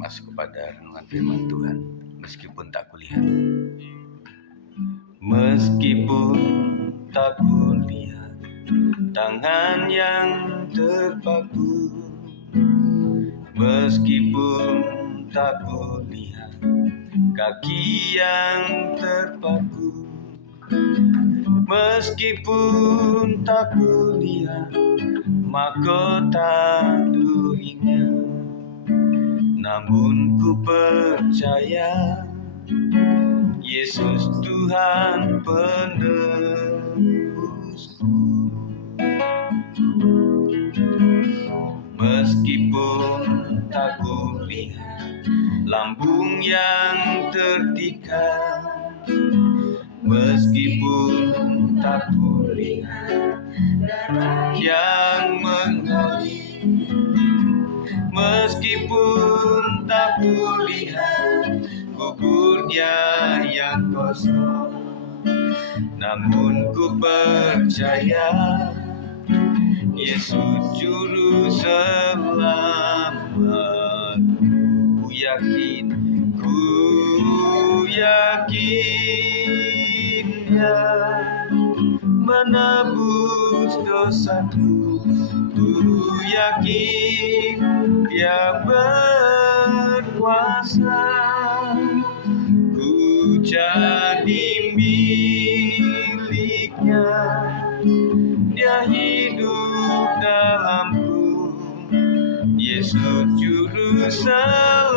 masuk kepada renungan firman Tuhan. Meskipun tak kulihat, meskipun tak kulihat tangan yang terpaku, meskipun tak kulihat kaki yang terpaku, meskipun tak kulihat mahkota durinya, namun ku percaya Yesus Tuhan penebusku. Meskipun tak kulihat lambung yang tertikam, meskipun tak kulihat darah yang mengalir, meskipun tak kulihat kuburnya yang kosong, namun ku percaya Yesus juru selamat. Ku yakin Dia menebus dosaku, ku yakin Dia berkuasa, ku jadi miliknya, Dia hidup dalamku, Yesus juru selamatku.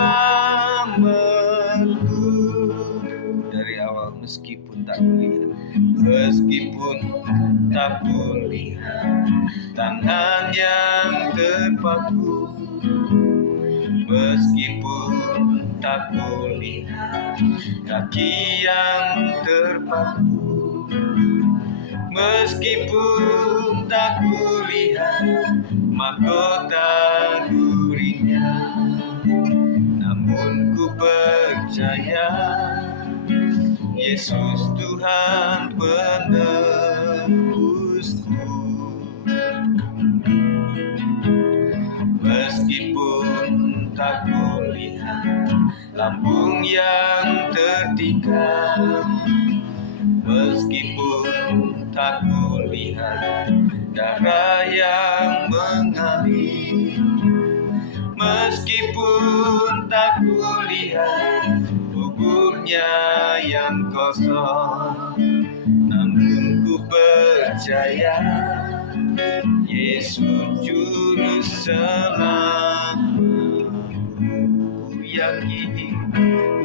Dari awal meskipun tak kulihat, meskipun tak kulihat tangan yang terpaku, meskipun tak kulihat kaki yang terpaku, meskipun tak kulihat mahkota durinya, namun ku percaya Yesus Tuhan penebusku. Meskipun tak kulihat lambung yang tertikam, meskipun tak kulihat darah yang mengalir, meskipun tak kulihat kuburnya yang kosong, namun ku percaya Yesus juru selamat.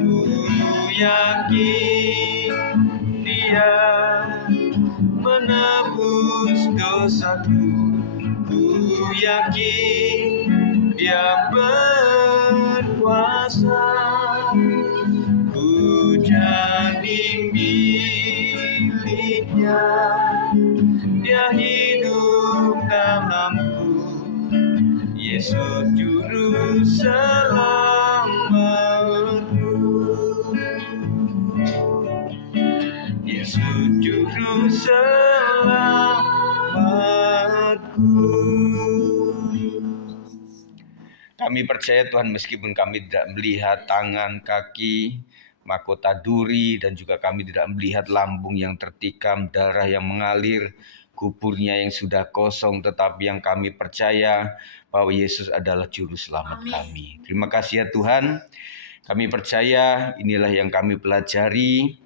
Ku yakin Dia menebus dosaku, ku yakin Dia berkuasa, ku jadi miliknya, Dia hidup dalamku, Yesus juru selamatku, Yesus juru selamatku. Kami percaya Tuhan, meskipun kami tidak melihat tangan, kaki, mahkota duri, dan juga kami tidak melihat lambung yang tertikam, darah yang mengalir, kuburnya yang sudah kosong, tetapi yang kami percaya bahwa Yesus adalah juru selamat kami. Terima kasih ya Tuhan. Kami percaya inilah yang kami pelajari.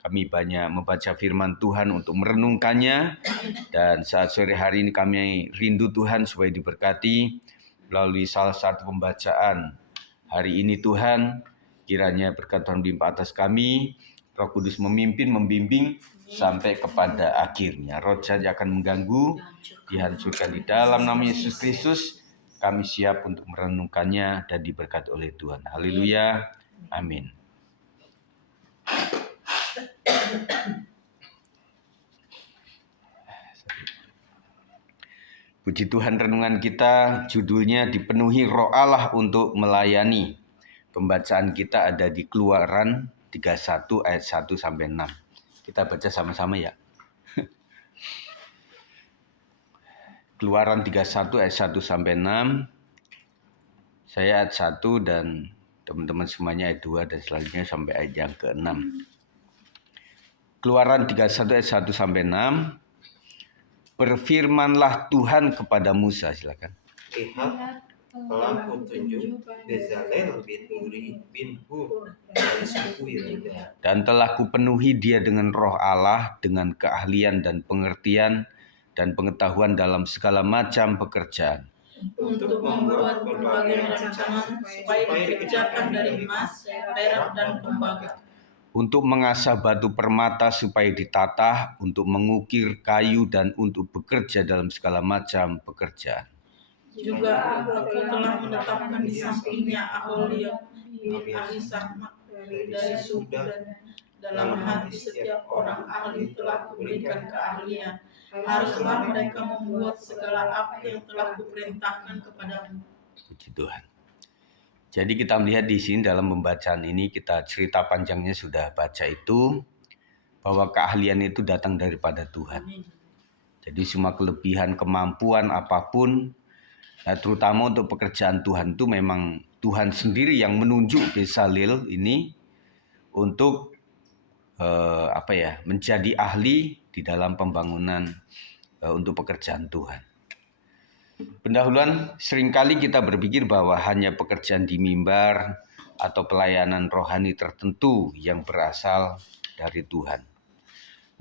Kami banyak membaca firman Tuhan untuk merenungkannya. Dan saat sore hari ini kami rindu Tuhan supaya diberkati melalui salah satu pembacaan hari ini. Tuhan, kiranya berkat Tuhan melimpah atas kami, Roh Kudus memimpin, membimbing sampai kepada akhirnya. Roh saja akan mengganggu, dihancurkan di dalam nama Yesus Kristus. Kami siap untuk merenungkannya dan diberkati oleh Tuhan. Haleluya. Amin. Puji Tuhan, renungan kita judulnya dipenuhi Roh Allah untuk melayani. Pembacaan kita ada di Keluaran 31 ayat 1 sampai 6. Kita baca sama-sama ya. Keluaran 31 ayat 1 sampai 6. Saya ayat 1 dan teman-teman semuanya ayat 2 dan selanjutnya sampai ayat yang ke-6. Keluaran 31 ayat 1 sampai 6. Berfirmanlah Tuhan kepada Musa, silakan. Lihat, telah kutunjuk Bezalel bin Uri bin Hur dari suku Yehuda. Dan telah kupenuhi dia dengan roh Allah, dengan keahlian dan pengertian dan pengetahuan dalam segala macam pekerjaan. Untuk membuat berbagai rancangan supaya dikerjakan dari emas, perak, dan tembaga. Untuk mengasah batu permata supaya ditata, untuk mengukir kayu dan untuk bekerja dalam segala macam pekerjaan. Juga aku telah menetapkan di sampingnya Aholiab bin Ahisamak dari suku Dan. Dalam hati setiap orang ahli telah kuberikan keahlian. Haruslah mereka membuat segala apa yang telah kuperintahkan kepadamu. Puji Tuhan. Jadi kita melihat di sini dalam pembacaan ini, kita cerita panjangnya sudah baca itu, bahwa keahlian itu datang daripada Tuhan. Jadi semua kelebihan, kemampuan apapun, nah terutama untuk pekerjaan Tuhan itu memang Tuhan sendiri yang menunjuk Bezalel ini untuk menjadi ahli di dalam pembangunan untuk pekerjaan Tuhan. Pendahuluan seringkali kita berpikir bahwa hanya pekerjaan di mimbar atau pelayanan rohani tertentu yang berasal dari Tuhan.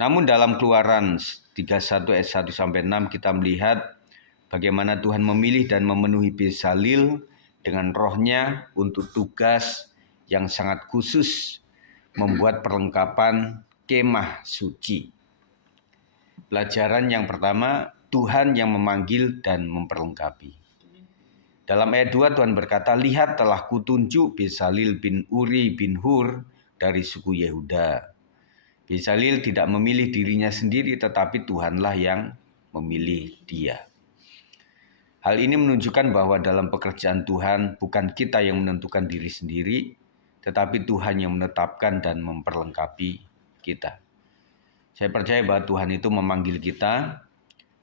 Namun dalam Keluaran 31 ayat 1 sampai 6 kita melihat bagaimana Tuhan memilih dan memenuhi Bezalel dengan rohnya untuk tugas yang sangat khusus, membuat perlengkapan kemah suci. Pelajaran yang pertama, Tuhan yang memanggil dan memperlengkapi. Dalam ayat 2 Tuhan berkata, lihat telah kutunjuk Bezalel bin Uri bin Hur dari suku Yehuda. Bezalel tidak memilih dirinya sendiri, tetapi Tuhanlah yang memilih dia. Hal ini menunjukkan bahwa dalam pekerjaan Tuhan bukan kita yang menentukan diri sendiri, tetapi Tuhan yang menetapkan dan memperlengkapi kita. Saya percaya bahwa Tuhan itu memanggil kita,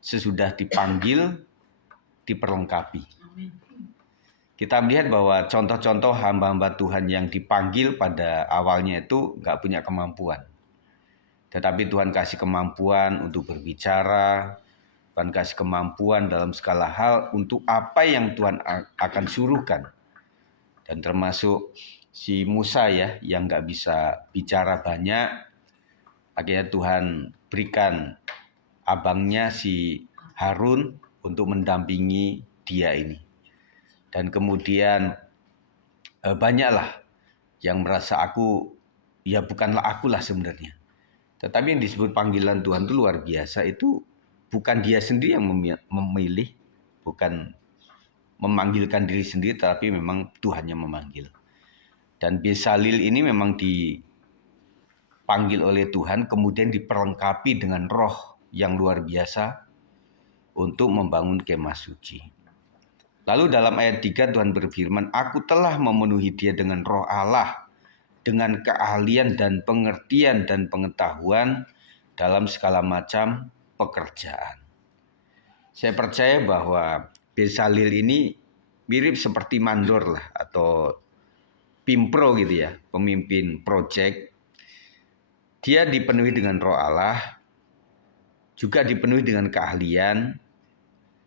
sesudah dipanggil, diperlengkapi. Kita melihat bahwa contoh-contoh hamba-hamba Tuhan yang dipanggil pada awalnya itu nggak punya kemampuan. Tetapi Tuhan kasih kemampuan untuk berbicara, Tuhan kasih kemampuan dalam segala hal untuk apa yang Tuhan akan suruhkan. Dan termasuk si Musa ya, yang nggak bisa bicara banyak, akhirnya Tuhan berikan abangnya si Harun untuk mendampingi dia ini. Dan kemudian banyaklah yang merasa bukanlah akulah sebenarnya. Tetapi yang disebut panggilan Tuhan itu luar biasa, itu bukan dia sendiri yang memilih, bukan memanggilkan diri sendiri, tapi memang Tuhan yang memanggil. Dan Bezalel ini memang dipanggil oleh Tuhan, kemudian diperlengkapi dengan roh yang luar biasa untuk membangun kemah suci. Lalu dalam ayat 3 Tuhan berfirman, aku telah memenuhi dia dengan roh Allah, dengan keahlian dan pengertian dan pengetahuan dalam segala macam pekerjaan. Saya percaya bahwa Bezalel ini mirip seperti mandor lah, atau pimpro gitu ya, pemimpin proyek. Dia dipenuhi dengan roh Allah, juga dipenuhi dengan keahlian.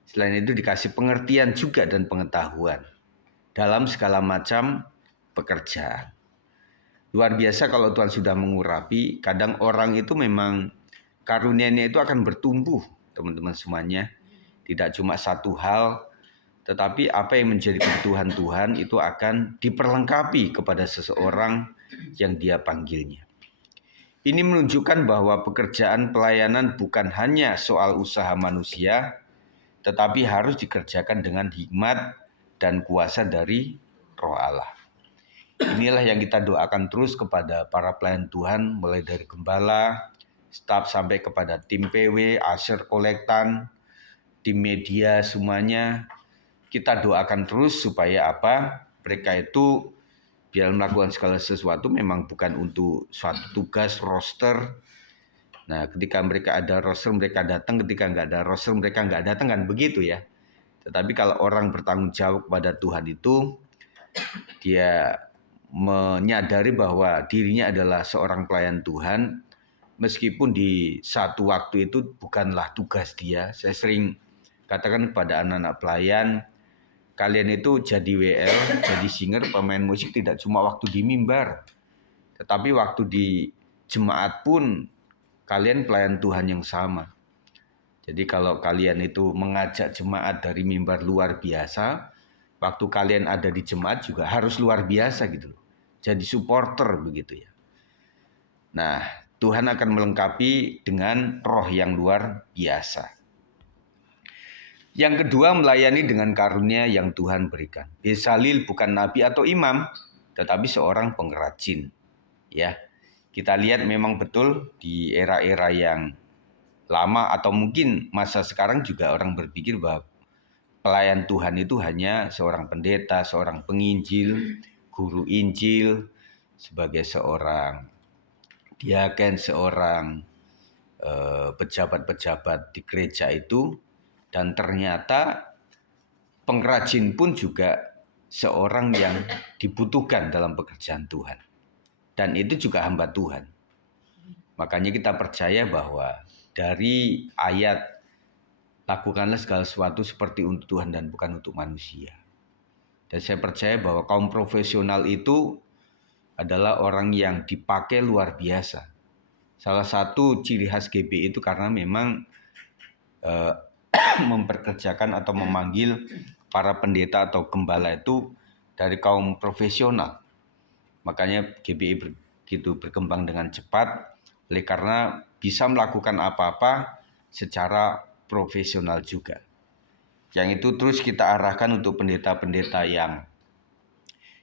Selain itu dikasih pengertian juga dan pengetahuan dalam segala macam pekerjaan. Luar biasa kalau Tuhan sudah mengurapi, kadang orang itu memang karunia-Nya itu akan bertumbuh, teman-teman semuanya. Tidak cuma satu hal, tetapi apa yang menjadi kebutuhan Tuhan itu akan diperlengkapi kepada seseorang yang Dia panggilnya. Ini menunjukkan bahwa pekerjaan pelayanan bukan hanya soal usaha manusia, tetapi harus dikerjakan dengan hikmat dan kuasa dari Roh Allah. Inilah yang kita doakan terus kepada para pelayan Tuhan, mulai dari gembala, staf sampai kepada tim PW, Asher Kolektan, tim media semuanya. Kita doakan terus supaya mereka itu biar melakukan segala sesuatu memang bukan untuk suatu tugas roster. Nah, ketika mereka ada roster mereka datang, ketika nggak ada roster mereka nggak datang, kan begitu ya. Tetapi kalau orang bertanggung jawab kepada Tuhan itu Dia menyadari bahwa dirinya adalah seorang pelayan Tuhan, meskipun di satu waktu itu bukanlah tugas dia. Saya sering katakan kepada anak-anak pelayan, kalian itu jadi WL, jadi singer, pemain musik tidak cuma waktu di mimbar, tetapi waktu di jemaat pun kalian pelayan Tuhan yang sama. Jadi kalau kalian itu mengajak jemaat dari mimbar luar biasa, waktu kalian ada di jemaat juga harus luar biasa gitu. Jadi supporter begitu ya. Nah, Tuhan akan melengkapi dengan roh yang luar biasa. Yang kedua, melayani dengan karunia yang Tuhan berikan. Bezalel bukan nabi atau imam, tetapi seorang pengrajin. Ya, kita lihat memang betul di era-era yang lama atau mungkin masa sekarang juga orang berpikir bahwa pelayan Tuhan itu hanya seorang pendeta, seorang penginjil, guru Injil, sebagai seorang diaken, seorang pejabat-pejabat di gereja itu. Dan ternyata pengrajin pun juga seorang yang dibutuhkan dalam pekerjaan Tuhan. Dan itu juga hamba Tuhan. Makanya kita percaya bahwa dari ayat lakukanlah segala sesuatu seperti untuk Tuhan dan bukan untuk manusia. Dan saya percaya bahwa kaum profesional itu adalah orang yang dipakai luar biasa. Salah satu ciri khas GBI itu karena memang memperkerjakan atau memanggil para pendeta atau gembala itu dari kaum profesional. Makanya GBI begitu berkembang dengan cepat, oleh karena bisa melakukan apa-apa secara profesional juga. Yang itu terus kita arahkan untuk pendeta-pendeta yang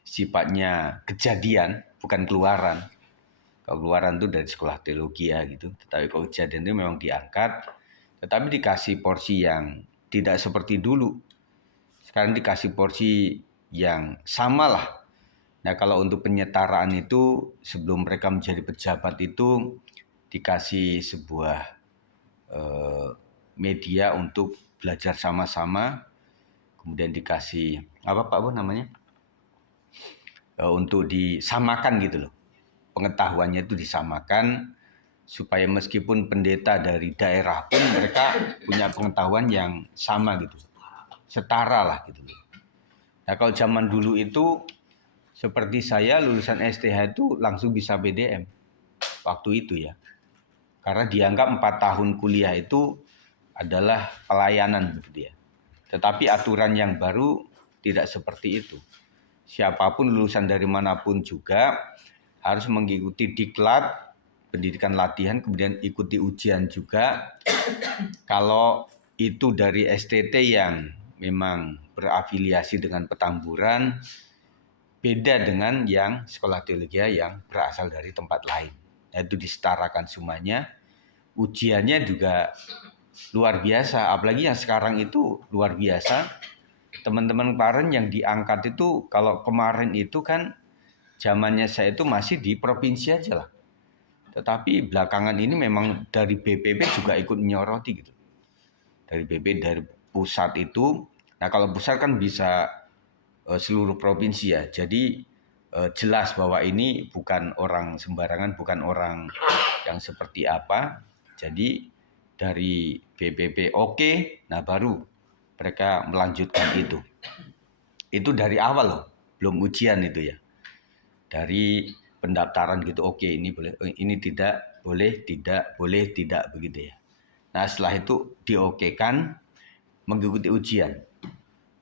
sifatnya kejadian, bukan keluaran. Kalau keluaran itu dari sekolah teologi ya gitu. Tetapi kalau kejadian itu memang diangkat, tetapi dikasih porsi yang tidak seperti dulu. Sekarang dikasih porsi yang sama lah. Nah kalau untuk penyetaraan itu sebelum mereka menjadi pejabat itu dikasih sebuah media untuk belajar sama-sama. Kemudian dikasih apa Pak Bu namanya? Untuk disamakan gitu loh. Pengetahuannya itu disamakan supaya meskipun pendeta dari daerah pun mereka punya pengetahuan yang sama gitu. Setara lah gitu. Nah kalau zaman dulu itu seperti saya lulusan STH itu langsung bisa PDM waktu itu ya. Karena dianggap 4 tahun kuliah itu adalah pelayanan begitu ya. Tetapi aturan yang baru tidak seperti itu. Siapapun lulusan dari manapun juga harus mengikuti diklat, pendidikan latihan, kemudian ikuti ujian juga. Kalau itu dari STT yang memang berafiliasi dengan Petamburan, beda dengan yang sekolah teologi yang berasal dari tempat lain. Nah, itu disetarakan semuanya. Ujiannya juga luar biasa, apalagi yang sekarang itu luar biasa. Teman-teman kemarin yang diangkat itu, kalau kemarin itu kan zamannya saya itu masih di provinsi aja lah. Tetapi belakangan ini memang dari BPP juga ikut menyoroti gitu. Dari BP, dari pusat itu. Nah kalau pusat kan bisa seluruh provinsi ya. Jadi jelas bahwa ini bukan orang sembarangan, bukan orang yang seperti apa. Jadi dari BPP oke, nah baru mereka melanjutkan itu. Itu dari awal loh, belum ujian itu ya. Dari pendaftaran gitu, oke ini boleh, ini tidak, boleh, tidak begitu ya. Nah setelah itu diokekan mengikuti ujian.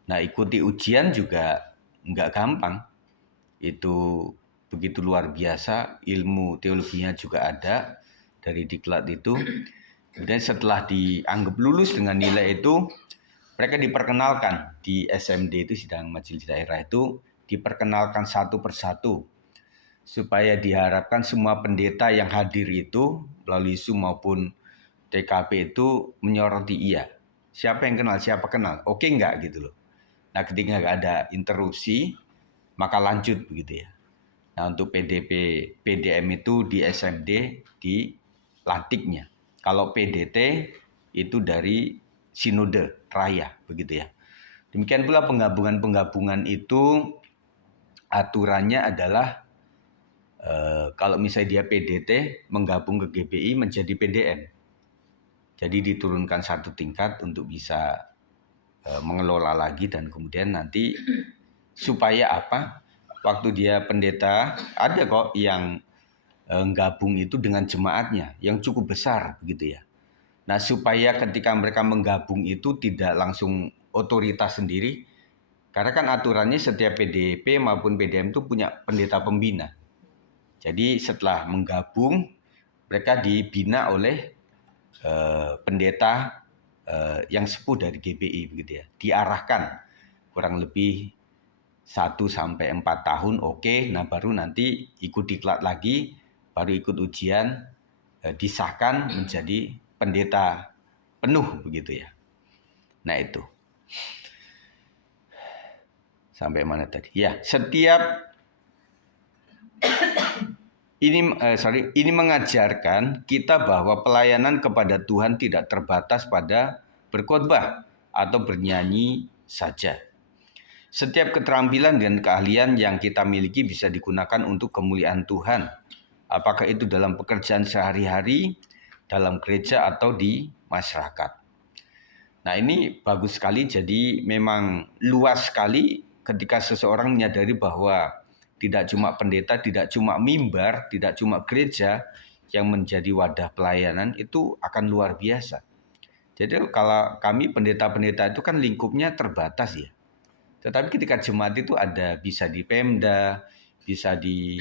Nah ikuti ujian juga nggak gampang. Itu begitu luar biasa, ilmu teologinya juga ada dari diklat itu. Kemudian setelah dianggap lulus dengan nilai itu, mereka diperkenalkan di SMD itu, sidang majelis daerah itu, diperkenalkan satu persatu. Supaya diharapkan semua pendeta yang hadir itu, melalui Zoom maupun TKP itu menyoroti iya. Siapa yang kenal, siapa kenal, oke enggak gitu loh. Nah ketika nggak ada interupsi, maka lanjut begitu ya. Nah untuk PDP, PDM itu di SMD dilantiknya. Kalau PDT itu dari Sinode Raya begitu ya. Demikian pula penggabungan-penggabungan itu aturannya adalah kalau misalnya dia PDT menggabung ke GBI menjadi PDM. Jadi diturunkan satu tingkat untuk bisa mengelola lagi, dan kemudian nanti supaya apa? Waktu dia pendeta ada kok yang gabung itu dengan jemaatnya yang cukup besar begitu ya. Nah, supaya ketika mereka menggabung itu tidak langsung otoritas sendiri, karena kan aturannya setiap PDP maupun PDM itu punya pendeta pembina. Jadi setelah menggabung, mereka dibina oleh pendeta yang sepuh dari GBI begitu ya. Diarahkan kurang lebih 1-4 tahun, oke. Nah, baru nanti ikut diklat lagi, baru ikut ujian, disahkan menjadi pendeta penuh begitu ya. Nah, itu. Sampai mana tadi? Ya, setiap ini mengajarkan kita bahwa pelayanan kepada Tuhan tidak terbatas pada berkhotbah atau bernyanyi saja. Setiap keterampilan dan keahlian yang kita miliki bisa digunakan untuk kemuliaan Tuhan. Apakah itu dalam pekerjaan sehari-hari, dalam gereja, atau di masyarakat. Nah, ini bagus sekali. Jadi memang luas sekali ketika seseorang menyadari bahwa tidak cuma pendeta, tidak cuma mimbar, tidak cuma gereja yang menjadi wadah pelayanan, itu akan luar biasa. Jadi kalau kami pendeta-pendeta itu kan lingkupnya terbatas ya. Tetapi ketika jemaat itu ada, bisa di Pemda, bisa di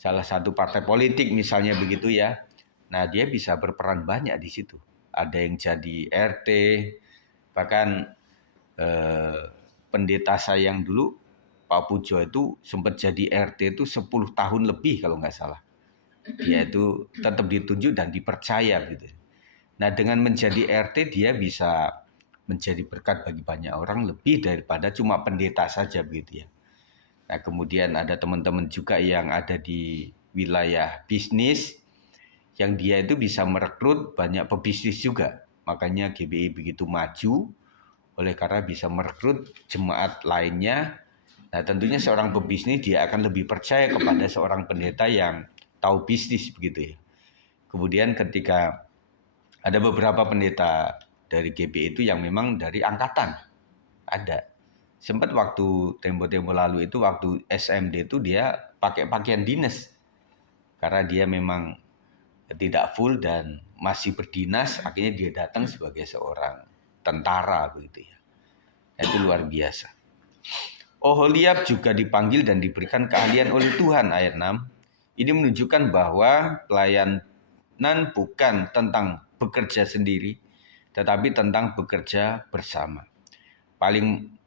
salah satu partai politik misalnya begitu ya. Nah, dia bisa berperan banyak di situ. Ada yang jadi RT, bahkan pendeta saya yang dulu, Pak Pujo itu sempat jadi RT itu 10 tahun lebih kalau nggak salah. Dia itu tetap ditunjuk dan dipercaya gitu. Nah, dengan menjadi RT dia bisa menjadi berkat bagi banyak orang lebih daripada cuma pendeta saja begitu ya. Nah, kemudian ada teman-teman juga yang ada di wilayah bisnis yang dia itu bisa merekrut banyak pebisnis juga. Makanya GBI begitu maju oleh karena bisa merekrut jemaat lainnya. Nah, tentunya seorang pebisnis dia akan lebih percaya kepada seorang pendeta yang tahu bisnis begitu ya. Kemudian ketika ada beberapa pendeta dari GBI itu yang memang dari angkatan. Ada. Sempat waktu tempo-tempo lalu itu, waktu SMD itu dia pakai pakaian dinas. Karena dia memang tidak full dan masih berdinas, akhirnya dia datang sebagai seorang tentara begitu ya. Itu luar biasa. Oholiab juga dipanggil dan diberikan keahlian oleh Tuhan, ayat 6. Ini menunjukkan bahwa pelayanan bukan tentang bekerja sendiri, tetapi tentang bekerja bersama.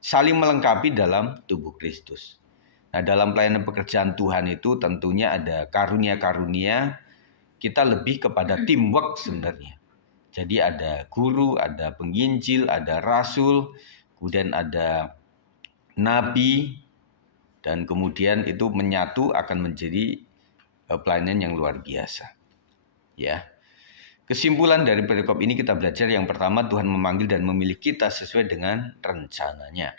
Saling melengkapi dalam tubuh Kristus. Nah, dalam pelayanan pekerjaan Tuhan itu tentunya ada karunia-karunia, kita lebih kepada teamwork sebenarnya. Jadi ada guru, ada penginjil, ada rasul, kemudian ada nabi, dan kemudian itu menyatu akan menjadi pelayanan yang luar biasa. Ya. Kesimpulan dari perikop ini kita belajar yang pertama, Tuhan memanggil dan memilih kita sesuai dengan rencananya.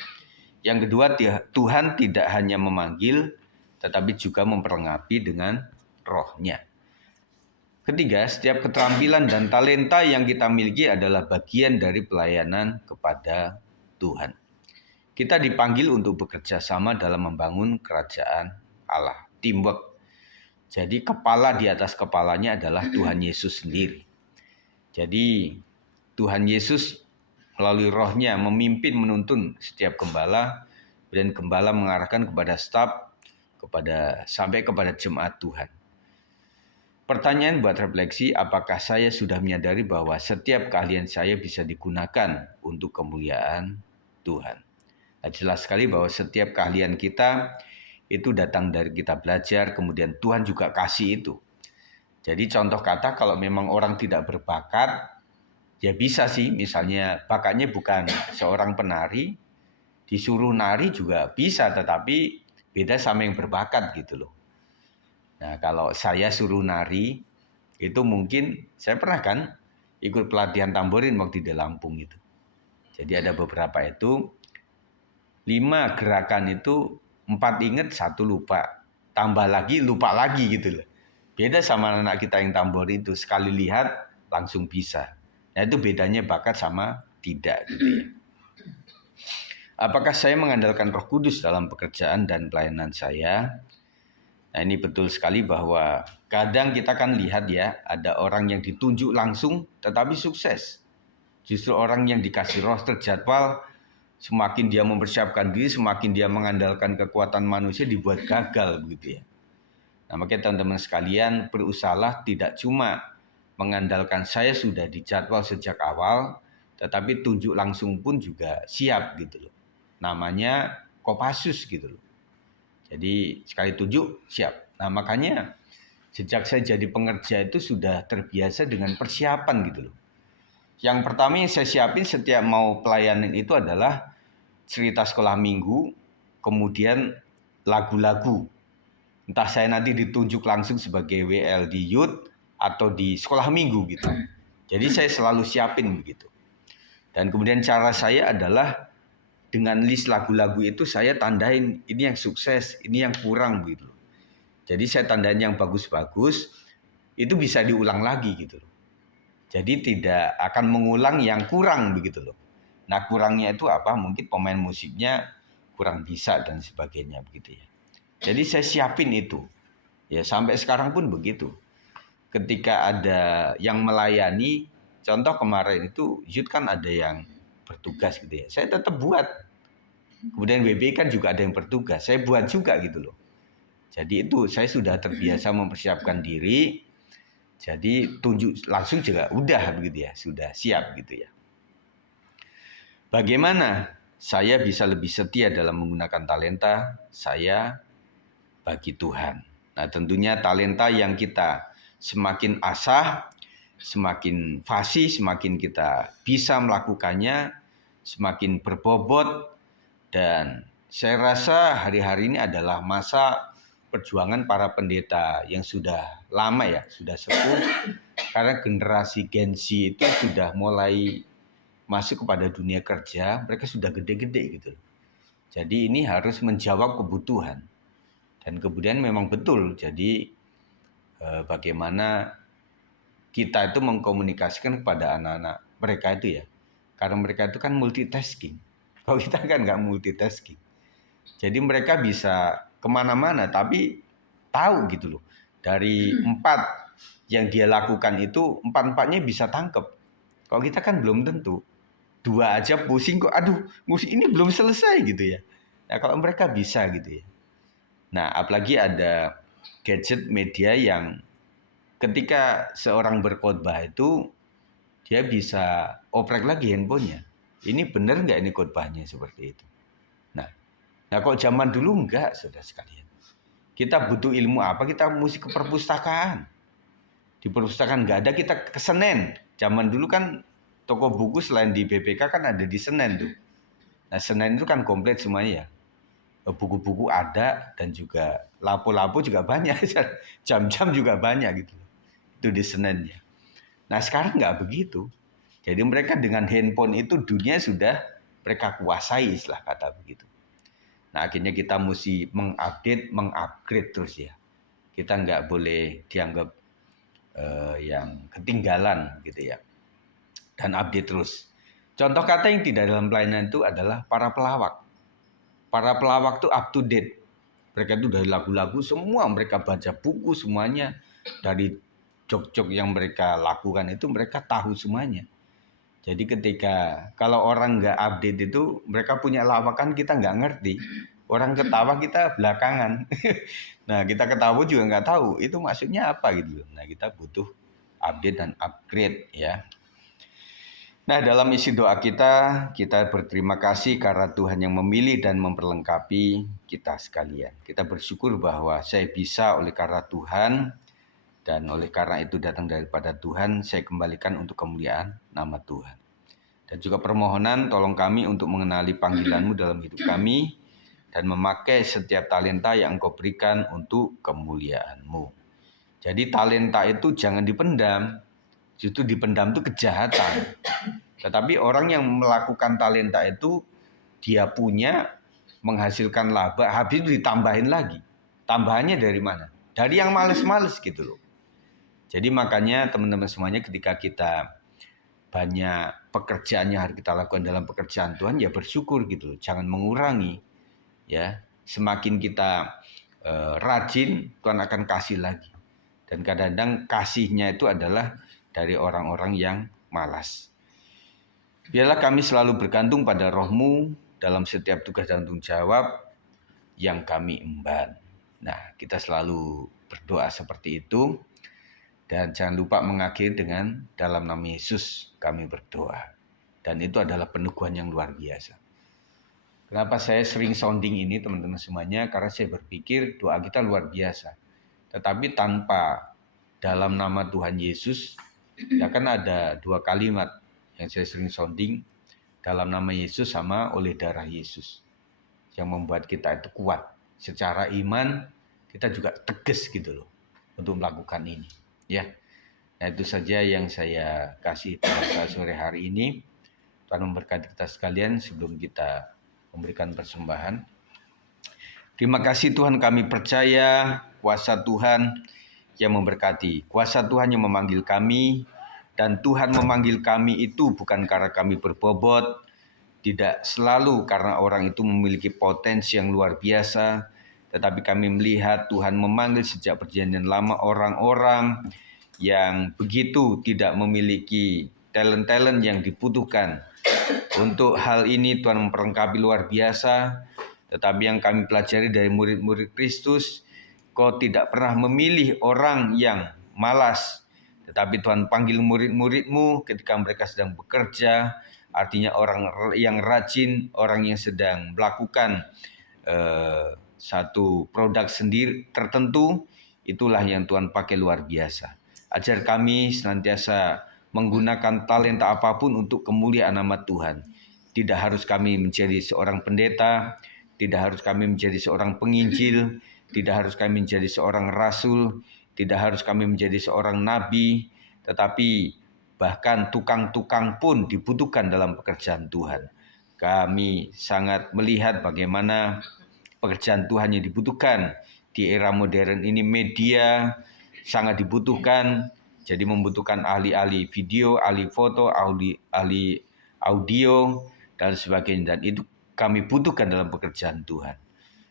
Yang kedua, Tuhan tidak hanya memanggil tetapi juga memperlengkapi dengan rohnya. Ketiga, setiap keterampilan dan talenta yang kita miliki adalah bagian dari pelayanan kepada Tuhan. Kita dipanggil untuk bekerja sama dalam membangun kerajaan Allah, teamwork. Jadi kepala di atas kepalanya adalah Tuhan Yesus sendiri. Jadi Tuhan Yesus melalui rohnya memimpin menuntun setiap gembala, dan gembala mengarahkan kepada staf, sampai kepada jemaat Tuhan. Pertanyaan buat refleksi, apakah saya sudah menyadari bahwa setiap keahlian saya bisa digunakan untuk kemuliaan Tuhan? Nah, jelas sekali bahwa setiap keahlian kita itu datang dari kita belajar, kemudian Tuhan juga kasih itu. Jadi contoh kata, kalau memang orang tidak berbakat, ya bisa sih, misalnya bakatnya bukan seorang penari, disuruh nari juga bisa, tetapi beda sama yang berbakat gitu loh. Nah, kalau saya suruh nari, itu mungkin, saya pernah kan ikut pelatihan tamborin waktu di Lampung itu. Jadi ada beberapa itu, 5 gerakan itu 4 inget, 1 lupa. Tambah lagi, lupa lagi gitu loh. Beda sama anak kita yang tambor itu. Sekali lihat, langsung bisa. Nah itu bedanya bakat sama tidak gitu ya. Apakah saya mengandalkan Roh Kudus dalam pekerjaan dan pelayanan saya? Nah ini betul sekali bahwa kadang kita kan lihat ya, ada orang yang ditunjuk langsung tetapi sukses. Justru orang yang dikasih roh terjadwal, semakin dia mempersiapkan diri, semakin dia mengandalkan kekuatan manusia dibuat gagal begitu ya. Nah makanya teman-teman sekalian berusahalah tidak cuma mengandalkan saya sudah dijadwal sejak awal, tetapi tunjuk langsung pun juga siap gitu loh. Namanya Kopassus gitu loh. Jadi sekali tunjuk siap. Nah makanya sejak saya jadi pengerja itu sudah terbiasa dengan persiapan gitu loh. Yang pertama yang saya siapin setiap mau pelayanan itu adalah cerita sekolah minggu, kemudian lagu-lagu. Entah saya nanti ditunjuk langsung sebagai WL di youth atau di sekolah minggu gitu. Jadi saya selalu siapin begitu. Dan kemudian cara saya adalah dengan list lagu-lagu itu saya tandain ini yang sukses, ini yang kurang gitu. Jadi saya tandain yang bagus-bagus, itu bisa diulang lagi gitu loh. Jadi tidak akan mengulang yang kurang begitu loh. Nah kurangnya itu apa? Mungkin pemain musiknya kurang bisa dan sebagainya begitu ya. Jadi saya siapin itu. Ya sampai sekarang pun begitu. Ketika ada yang melayani, contoh kemarin itu youth kan ada yang bertugas gitu ya. Saya tetap buat. Kemudian WB kan juga ada yang bertugas. Saya buat juga gitu loh. Jadi itu saya sudah terbiasa mempersiapkan diri. Jadi tunjuk langsung juga udah begitu ya, sudah siap gitu ya. Bagaimana saya bisa lebih setia dalam menggunakan talenta saya bagi Tuhan? Nah, tentunya talenta yang kita semakin asah, semakin fasih, semakin kita bisa melakukannya, semakin berbobot, dan saya rasa hari-hari ini adalah masa perjuangan para pendeta yang sudah lama ya, sudah sepuh, karena generasi Gen Z itu sudah mulai masuk kepada dunia kerja, mereka sudah gede-gede gitu. Jadi ini harus menjawab kebutuhan. Dan kemudian memang betul, jadi bagaimana kita itu mengkomunikasikan kepada anak-anak mereka itu ya. Karena mereka itu kan multitasking. Kalau kita kan nggak multitasking. Jadi mereka bisa kemana-mana, tapi tahu gitu loh. Dari 4 yang dia lakukan itu, 4-4-nya bisa tangkep. Kalau kita kan belum tentu. 2 aja pusing kok, aduh musik ini belum selesai gitu ya. Nah kalau mereka bisa gitu ya. Nah apalagi ada gadget media yang ketika seorang berkhotbah itu, dia bisa oprek lagi handphonenya. Ini benar nggak ini khotbahnya seperti itu. Nah kok zaman dulu enggak, saudara sekalian. Kita butuh ilmu apa? Kita mesti ke perpustakaan. Di perpustakaan nggak ada, kita ke Senen. Zaman dulu kan toko buku selain di BPK kan ada di Senen tuh. Nah Senen itu kan komplit semuanya ya. Buku-buku ada dan juga lapo-lapo juga banyak. Jam-jam juga banyak gitu. Itu di Senennya. Nah sekarang nggak begitu. Jadi mereka dengan handphone itu dunia sudah mereka kuasai, istilah kata begitu. Nah akhirnya kita mesti mengupdate, mengupgrade terus ya. Kita nggak boleh dianggap yang ketinggalan gitu ya. Dan update terus. Contoh kata yang tidak dalam pelayanan itu adalah para pelawak. Para pelawak itu up to date. Mereka itu dari lagu-lagu semua, mereka baca buku semuanya. Dari jok-jok yang mereka lakukan itu mereka tahu semuanya. Jadi ketika kalau orang nggak update itu, mereka punya lawakan kita nggak ngerti. Orang ketawa kita belakangan. Nah kita ketawa juga nggak tahu itu maksudnya apa gitu. Nah kita butuh update dan upgrade ya. Nah dalam isi doa kita berterima kasih karena Tuhan yang memilih dan memperlengkapi kita sekalian. Kita bersyukur bahwa saya bisa oleh karena Tuhan, dan oleh karena itu datang daripada Tuhan, saya kembalikan untuk kemuliaan nama Tuhan. Dan juga permohonan tolong kami untuk mengenali panggilan-Mu dalam hidup kami, dan memakai setiap talenta yang Engkau berikan untuk kemuliaan-Mu. Jadi talenta itu jangan dipendam, justru dipendam itu kejahatan. Tetapi orang yang melakukan talenta itu dia punya, menghasilkan laba, habis itu ditambahin lagi. Tambahannya dari mana? Dari yang males-males gitu loh. Jadi makanya teman-teman semuanya, ketika kita banyak pekerjaan yang harus kita lakukan dalam pekerjaan Tuhan, ya bersyukur gitu loh. Jangan mengurangi. Ya, semakin kita rajin, Tuhan akan kasih lagi. Dan kadang-kadang kasihnya itu adalah dari orang-orang yang malas. Biarlah kami selalu bergantung pada Roh-Mu dalam setiap tugas dan tanggung jawab yang kami emban. Nah, kita selalu berdoa seperti itu. Dan jangan lupa mengakhiri dengan dalam nama Yesus kami berdoa. Dan itu adalah peneguhan yang luar biasa. Kenapa saya sering sounding ini teman-teman semuanya? Karena saya berpikir doa kita luar biasa. Tetapi tanpa dalam nama Tuhan Yesus, ya kan ada 2 kalimat yang saya sering sounding, dalam nama Yesus sama oleh darah Yesus, yang membuat kita itu kuat. Secara iman kita juga tegas gitu loh untuk melakukan ini. Ya, nah itu saja yang saya kasih pada sore hari ini. Tuhan memberkati kita sekalian sebelum kita memberikan persembahan. Terima kasih Tuhan, kami percaya kuasa Tuhan yang memberkati, kuasa Tuhan yang memanggil kami, dan Tuhan memanggil kami itu bukan karena kami berbobot, tidak selalu karena orang itu memiliki potensi yang luar biasa, tetapi kami melihat Tuhan memanggil sejak perjanjian lama orang-orang yang begitu tidak memiliki talent-talent yang dibutuhkan. Untuk hal ini Tuhan memperlengkapi luar biasa, tetapi yang kami pelajari dari murid-murid Kristus, Kau tidak pernah memilih orang yang malas, tetapi Tuhan panggil murid-murid-Mu ketika mereka sedang bekerja, artinya orang yang rajin, orang yang sedang melakukan satu produk sendiri tertentu, itulah yang Tuhan pakai luar biasa. Ajar kami senantiasa menggunakan talenta apapun untuk kemuliaan nama Tuhan. Tidak harus kami menjadi seorang pendeta, tidak harus kami menjadi seorang penginjil, tidak harus kami menjadi seorang rasul, tidak harus kami menjadi seorang nabi, tetapi bahkan tukang-tukang pun dibutuhkan dalam pekerjaan Tuhan. Kami sangat melihat bagaimana pekerjaan Tuhan yang dibutuhkan di era modern ini. Media sangat dibutuhkan, jadi membutuhkan ahli-ahli video, ahli foto, ahli audio, dan sebagainya. Dan itu kami butuhkan dalam pekerjaan Tuhan.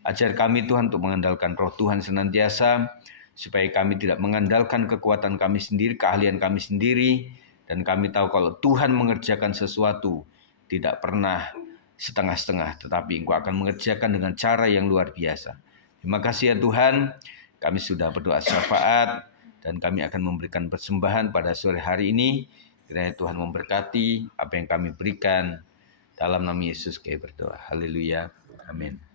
Ajar kami Tuhan untuk mengandalkan Roh Tuhan senantiasa, supaya kami tidak mengandalkan kekuatan kami sendiri, keahlian kami sendiri, dan kami tahu kalau Tuhan mengerjakan sesuatu tidak pernah setengah-setengah, tetapi Engkau akan mengerjakan dengan cara yang luar biasa. Terima kasih ya Tuhan, kami sudah berdoa syafaat, dan kami akan memberikan persembahan pada sore hari ini. Kiranya Tuhan memberkati apa yang kami berikan. Dalam nama Yesus kami berdoa. Haleluya. Amin.